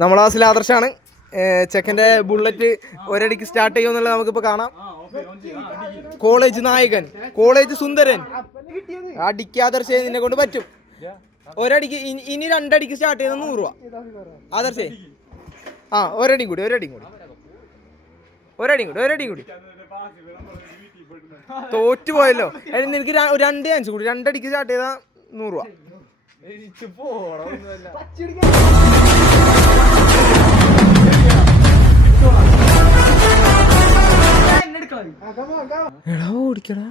നമ്മളെ ക്ലാസ്സിൽ ആദർശാണ്. ചെക്കൻ്റെ ബുള്ളറ്റ് ഒരടിക്ക് സ്റ്റാർട്ട് ചെയ്യുമെന്നുള്ളത് നമുക്കിപ്പോൾ കാണാം. കോളേജ് നായകൻ, കോളേജ് സുന്ദരൻ, അടിക്ക് ആദർശേ നിന്നെ കൊണ്ട് പറ്റും. ഒരടിക്ക് ഇനി 2 അടിക്ക് സ്റ്റാർട്ട് ചെയ്താൽ 100 രൂപ. ആദർശേ ഒരടിയും കൂടി തോറ്റു പോയല്ലോ. നിനക്ക് 2 ചാൻസ് കൂടി, 2 അടിക്ക് സ്റ്റാർട്ട് ചെയ്താൽ 100 രൂപ. എടാ ഓടിക്കടാ.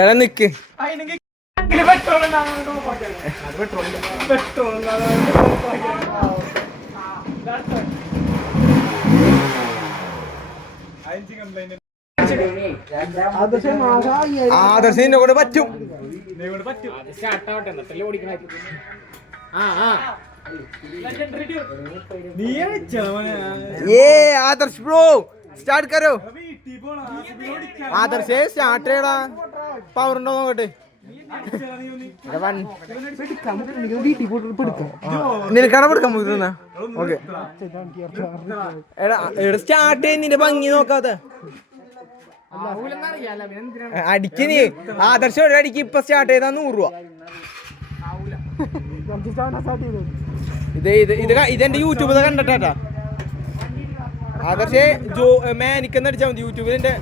എടാ നിക്ക്. ആദർശിനെ കൊണ്ട് പറ്റും. ആദർശ് ബ്രോ സ്റ്റാർട്ട് കരോ. ആദർശേ സ്റ്റാർട്ട് ചെയ്യടാ. പവർ ഉണ്ടോ നോക്കട്ടെ. നിനക്കാണ് പിടിക്കാൻ പോയിരുന്ന. ഓക്കെ എടാ സ്റ്റാർട്ട് ചെയ്ത് നിന്റെ ഭംഗി നോക്കാതെ അടിക്ക് നീ. ആദർശം ഒരു അടിക്ക് ഇപ്പൊ സ്റ്റാർട്ട് ചെയ്താ 100 രൂപ. ഇതെന്റെ യൂട്യൂബിൽ കണ്ടിട്ടാ. ആദർശേ മാനിക്കെന്ന് അടിച്ചാൽ മതി യൂട്യൂബിൽ. എന്റെ